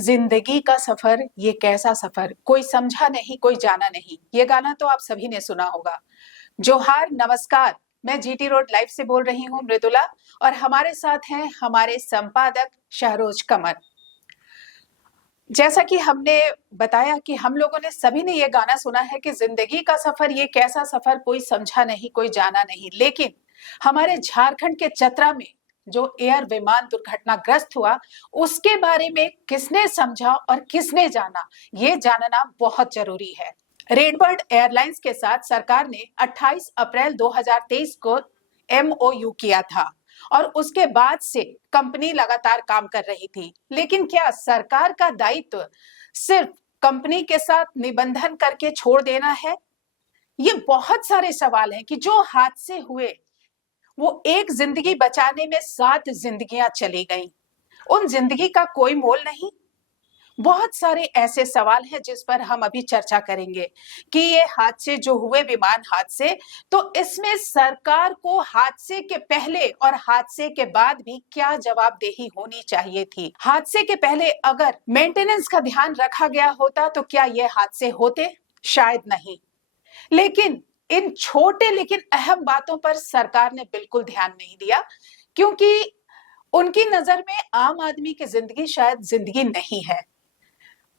जिंदगी का सफर ये कैसा सफर, कोई समझा नहीं कोई जाना नहीं। ये गाना तो आप सभी ने सुना होगा। जोहार, नमस्कार। मैं जीटी रोड लाइव से बोल रही हूँ मृदुला, और हमारे साथ हैं हमारे संपादक शहरोज कमर। जैसा कि हमने बताया कि हम लोगों ने सभी ने ये गाना सुना है कि जिंदगी का सफर ये कैसा सफर, कोई समझा नहीं कोई जाना नहीं। लेकिन हमारे झारखंड के चतरा में जो एयर विमान दुर्घटनाग्रस्त हुआ, उसके बारे में किसने समझा और किसने जाना, ये जानना बहुत जरूरी है। रेडबर्ड एयरलाइंस के साथ सरकार ने 28 अप्रैल 2023 को एमओयू किया था और उसके बाद से कंपनी लगातार काम कर रही थी। लेकिन क्या सरकार का दायित्व सिर्फ कंपनी के साथ निबंधन करके छोड़ देना है? ये बहुत सारे सवाल हैं कि जो हादसे हुए वो एक जिंदगी बचाने में 7 जिंदगियां चली गईं। उन जिंदगी का कोई मोल नहीं। बहुत सारे ऐसे सवाल हैं जिस पर हम अभी चर्चा करेंगे कि ये हादसे जो हुए, विमान हादसे, तो इसमें सरकार को हादसे के पहले और हादसे के बाद भी क्या जवाबदेही होनी चाहिए थी। हादसे के पहले अगर मेंटेनेंस का ध्यान रखा गया होता तो क्या ये हादसे होते? शायद नहीं। लेकिन इन छोटे लेकिन अहम बातों पर सरकार ने बिल्कुल ध्यान नहीं दिया, क्योंकि उनकी नजर में आम आदमी की जिंदगी शायद जिंदगी नहीं है।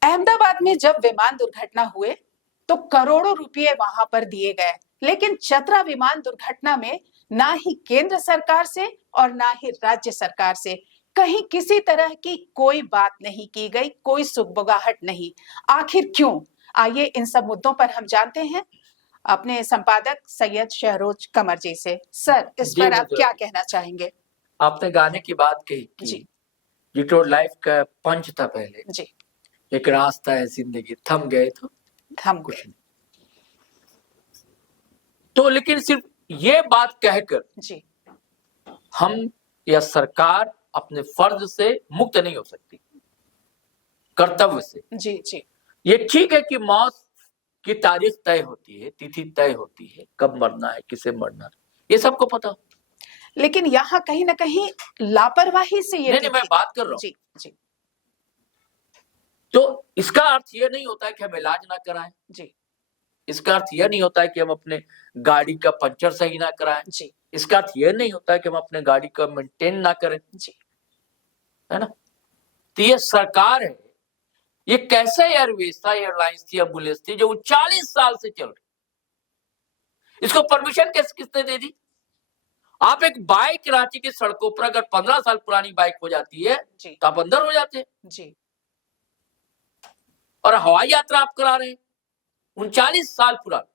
अहमदाबाद में जब विमान दुर्घटना हुए तो करोड़ों रुपए वहां पर दिए गए, लेकिन चतरा विमान दुर्घटना में ना ही केंद्र सरकार से और ना ही राज्य सरकार से कहीं किसी तरह की कोई बात नहीं की गई, कोई सुगबुगाहट नहीं। आखिर क्यों? आइए इन सब मुद्दों पर हम जानते हैं अपने संपादक सैयद शहरोज कमर जी से। सर, इस पर आप क्या कहना चाहेंगे? आपने गाने की बात कही कि जी, जीटो लाइफ का पंच था पहले जी, एक रास्ता है जिंदगी, थम गए तो हम कुछ नहीं। तो लेकिन सिर्फ ये बात कहकर जी, हम या सरकार अपने फर्ज से मुक्त नहीं हो सकती, कर्तव्य से। जी, जी, ये ठीक है कि मौत की तारीख तय होती है, तिथि तय होती है, कब मरना है, किसे मरना है, ये सबको पता हो। लेकिन यहाँ कहीं ना कहीं लापरवाही से ये नहीं, मैं बात कर रहा हूँ। जी, जी, तो इसका अर्थ ये नहीं होता है कि हम इलाज ना कराएं। जी, इसका अर्थ यह नहीं होता है कि हम अपने गाड़ी का पंचर सही ना कराएं। जी, इसका अर्थ यह नहीं होता है कि हम अपने गाड़ी का मेंटेन ना करें, जी, है ना। तो ये सरकार है। ये कैसे एयरवेज था, एयरलाइंस थी, एम्बुलेंस थी जो 40 साल से चल रही, इसको परमिशन किसने दे दी? आप एक बाइक रांची की सड़कों पर अगर 15 साल पुरानी बाइक हो जाती है तो आप अंदर हो जाते हैं जी, और हवाई यात्रा आप करा रहे हैं 39 साल पुरानी,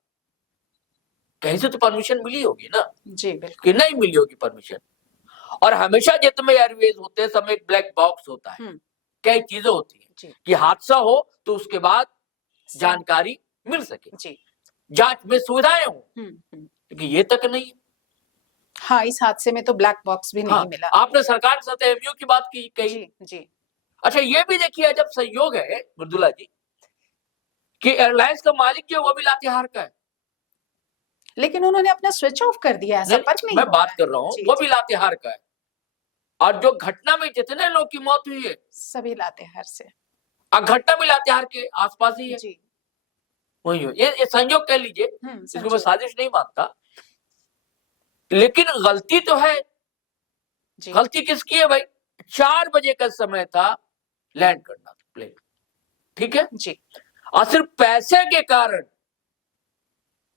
कहीं से तो परमिशन मिली होगी ना जी, बिल्कुल, कि नहीं मिली होगी परमिशन। और हमेशा जितने एयरवेज होते हैं सब एक ब्लैक बॉक्स होता है, कई चीजें होती है कि हादसा हो तो उसके बाद जानकारी मिल सके, जांच में सुविधाएं हो, लेकिन ये तक नहीं है। हाँ, इस हादसे में तो ब्लैक बॉक्स भी नहीं मिला। आपने सरकार के साथ एमयू की बात की कही। जी, जी। अच्छा, ये भी देखिए जब संयोग है मृदुला जी कि एयरलाइंस का मालिक जो वो भी लातेहार का है, लेकिन उन्होंने अपना स्विच ऑफ कर दिया, ऐसा पच नहीं। मैं बात कर रहा हूँ, वो भी लातेहार का है। और जो घटना में जितने लोग की मौत हुई है सभी लातेहार से, घटना भी लातेहार के आसपास ही है। जी, वही हो, ये संयोग कह लीजिए, इसको मैं साजिश नहीं मानता, लेकिन गलती तो है। गलती किसकी है भाई? 4 बजे का समय था, लैंड करना था प्लेन, ठीक है जी, और सिर्फ पैसे के कारण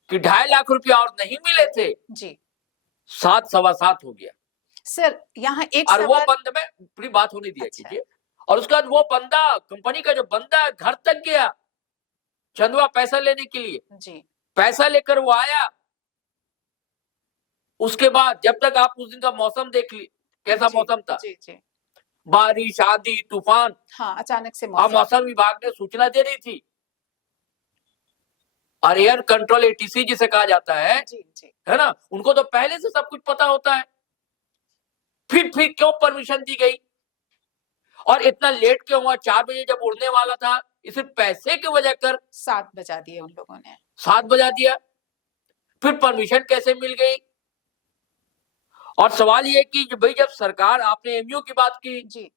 कि 2.5 लाख रुपया और नहीं मिले थे, जी, 7 सवा 7 हो गया। सर यहाँ एक और सवाल... वो बंद में पूरी बात होने दिया कीजिए। और उसके बाद वो बंदा, कंपनी का जो बंदा घर तक गया चंदवा पैसा लेने के लिए, जी, पैसा लेकर वो आया। उसके बाद जब तक आप उस दिन का मौसम देख ली, कैसा मौसम था, जी, जी, बारिश, आंधी, तूफान। हाँ, अचानक से मौसम विभाग ने सूचना दे रही थी और एयर कंट्रोल एटीसी जिसे कहा जाता है, जी, जी, है ना, उनको तो पहले से सब कुछ पता होता है। फिर क्यों परमिशन दी गई और इतना लेट क्यों हुआ? 4 बजे जब उड़ने वाला था, इसे पैसे की वजह कर 7 बजा दिए उन लोगों ने, 7 बजा दिया। फिर परमिशन कैसे मिल गई? और सवाल ये कि भाई जब सरकार, आपने एमयू की बात की, जी,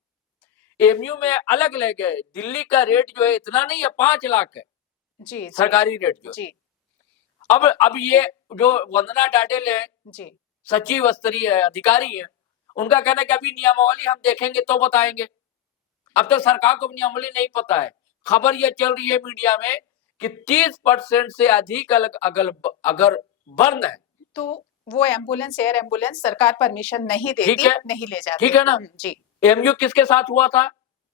एमयू में अलग ले गए। दिल्ली का रेट जो है इतना नहीं है, 5 लाख है जी सरकारी रेट जो है। जी अब ये जो वंदना डाडेल है, जी सचिव स्तरीय है, अधिकारी है, उनका कहना है कि अभी नियमावली हम देखेंगे तो बताएंगे। अब तक सरकार को नियमावली नहीं पता है। खबर ये चल रही है मीडिया में कि 30% से अधिक अगर बर्न है तो वो एम्बुलेंस, एयर एम्बुलेंस सरकार परमिशन नहीं देती, ठीक है, नहीं ले जाती। ठीक है ना। जी, एमयू किसके साथ हुआ था?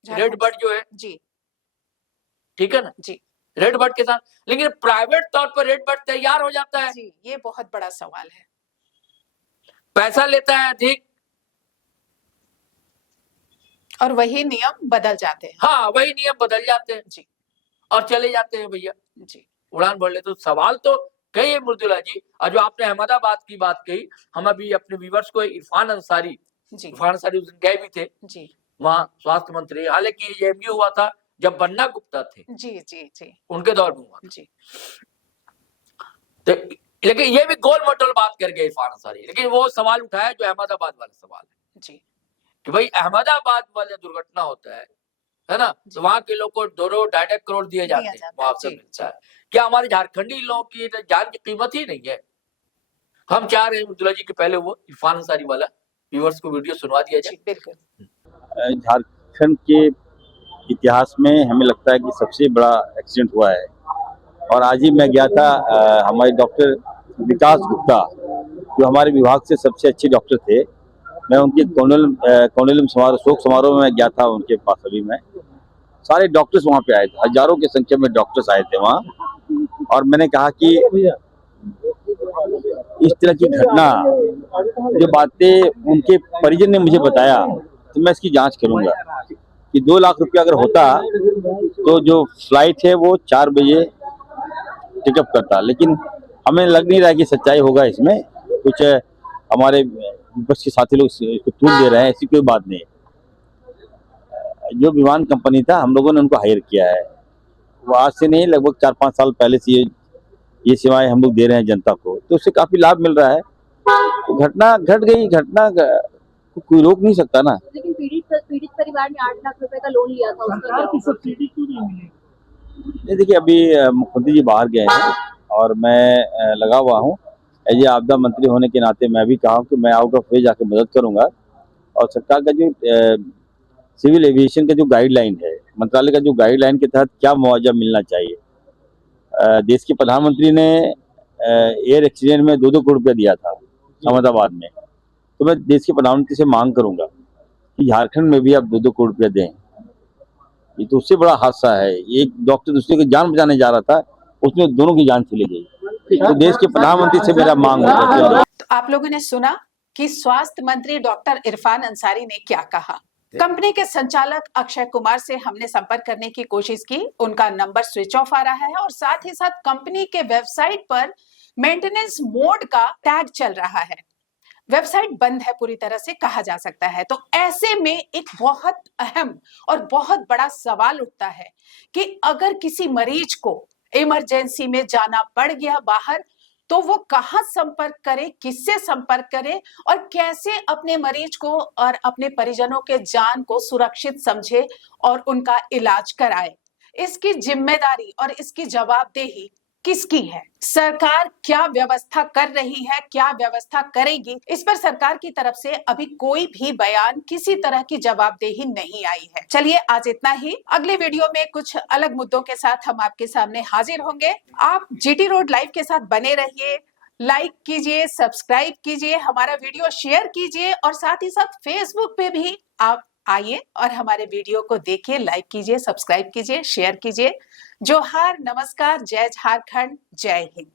झारखंड रेड बर्ड जो है, जी ठीक है ना, जी रेड बर्ड के साथ। लेकिन प्राइवेट तौर पर रेड बर्ड तैयार हो जाता है, जी, ये बहुत बड़ा सवाल है। पैसा लेता है अधिक, और वही नियम बदल जाते हैं। हाँ वही नियम बदल जाते हैं जी और चले जाते हैं भैया, जी उड़ान भर ले। तो सवाल तो कई है मृदुला जी। और जो आपने अहमदाबाद की बात कही, हम अभी अपने व्यूअर्स को इरफान अंसारी उस दिन गए भी थे जी, वहाँ, स्वास्थ्य मंत्री। हालांकि ये एमयू हुआ था जब बन्ना गुप्ता थे, जी जी जी, उनके दौर में हुआ जी। तो, लेकिन ये भी गोल मटोल बात कर गए इरफान अंसारी। लेकिन वो सवाल उठाया जो अहमदाबाद वाला सवाल है जी कि भाई अहमदाबाद वाले दुर्घटना होता है ना, तो वहां के लोग को 2-2.5 करोड़ दिए जाते हैं, मुआवजा मिलता है। क्या हमारे झारखंडी लोगों की जान की कीमत ही नहीं है? हम चाह रहे हैं मृदुला जी कि पहले वो इरफान अंसारी वाला व्यूअर्स को वीडियो सुनवा दिया जाए। बिल्कुल। झारखंड के इतिहास में हमें लगता है कि सबसे बड़ा एक्सीडेंट हुआ है। और आज ही मैं गया था, हमारे डॉक्टर विकास गुप्ता जो हमारे विभाग से सबसे अच्छे डॉक्टर थे, मैं उनके कॉन्डोलेंस समारोह, शोक समारोह में गया था उनके पास। अभी मैं सारे डॉक्टर्स वहाँ पे आए थे, हजारों की संख्या में डॉक्टर्स आए थे वहाँ। और मैंने कहा कि इस तरह की घटना, जो बातें उनके परिजन ने मुझे बताया, तो मैं इसकी जांच करूंगा कि 2 लाख रुपया अगर होता तो जो फ्लाइट है वो 4 बजे टेकअप करता। लेकिन हमें लग नहीं रहा कि सच्चाई होगा इसमें। कुछ हमारे विपक्ष के साथी लोग इसको तूल दे रहे हैं, ऐसी कोई बात नहीं। जो विमान कंपनी था, हम लोगों ने उनको हायर किया है। वो आज से नहीं, लगभग 4-5 साल पहले से ये सेवाएं हम लोग दे रहे हैं जनता को, तो उससे काफी लाभ मिल रहा है। तो घटना घट गई, घटना कोई रोक नहीं सकता ना। लेकिन पीड़ित परिवार ने 8 लाख रुपए का लोन लिया था, सरकार की सब्सिडी क्यों नहीं मिली? देखिए, अभी मुख्यमंत्री जी बाहर गए हैं और मैं लगा हुआ हूँ। एज ए आपदा मंत्री होने के नाते मैं भी कहा कि मैं आउट ऑफ वे जाके मदद करूंगा। और सरकार का जो सिविल एविएशन का जो गाइडलाइन है, मंत्रालय का जो गाइडलाइन के तहत क्या मुआवजा मिलना चाहिए, देश के प्रधानमंत्री ने एयर एक्सीडेंट में 2-2 करोड़ रुपया दिया था अहमदाबाद में। तो मैं देश के प्रधानमंत्री से मांग करूंगा कि झारखंड में भी आप 2-2 करोड़ रुपया दें। ये तो उससे बड़ा हादसा है, एक डॉक्टर दूसरे की जान बचाने जा रहा था, उसमें दोनों की जान चली गई। तो देश के प्रधानमंत्री से मेरा मांग है। तो आप लोगों ने सुना कि स्वास्थ्य मंत्री डॉक्टर इरफान अंसारी ने क्या कहा। कंपनी के संचालक अक्षय कुमार से हमने संपर्क करने की कोशिश की, उनका नंबर स्विच ऑफ आ रहा है और साथ ही साथ कंपनी के वेबसाइट पर मेंटेनेंस मोड का टैग चल रहा है। वेबसाइट बंद है पूरी तरह से, कहा जा सकता है। तो ऐसे में एक बहुत अहम और बहुत बड़ा सवाल उठता है कि अगर किसी मरीज को इमरजेंसी में जाना पड़ गया बाहर, तो वो कहाँ संपर्क करे, किससे संपर्क करे और कैसे अपने मरीज को और अपने परिजनों के जान को सुरक्षित समझे और उनका इलाज कराए। इसकी जिम्मेदारी और इसकी जवाबदेही किसकी है? सरकार क्या व्यवस्था कर रही है, क्या व्यवस्था करेगी, इस पर सरकार की तरफ से अभी कोई भी बयान, किसी तरह की जवाबदेही नहीं आई है। चलिए आज इतना ही। अगले वीडियो में कुछ अलग मुद्दों के साथ हम आपके सामने हाजिर होंगे। आप जीटी रोड लाइव के साथ बने रहिए, लाइक कीजिए, सब्सक्राइब कीजिए, हमारा वीडियो शेयर कीजिए और साथ ही साथ फेसबुक पे भी आप आइए और हमारे वीडियो को देखिए, लाइक कीजिए, सब्सक्राइब कीजिए, शेयर कीजिए। जोहार, नमस्कार, जय झारखंड, जय हिंद।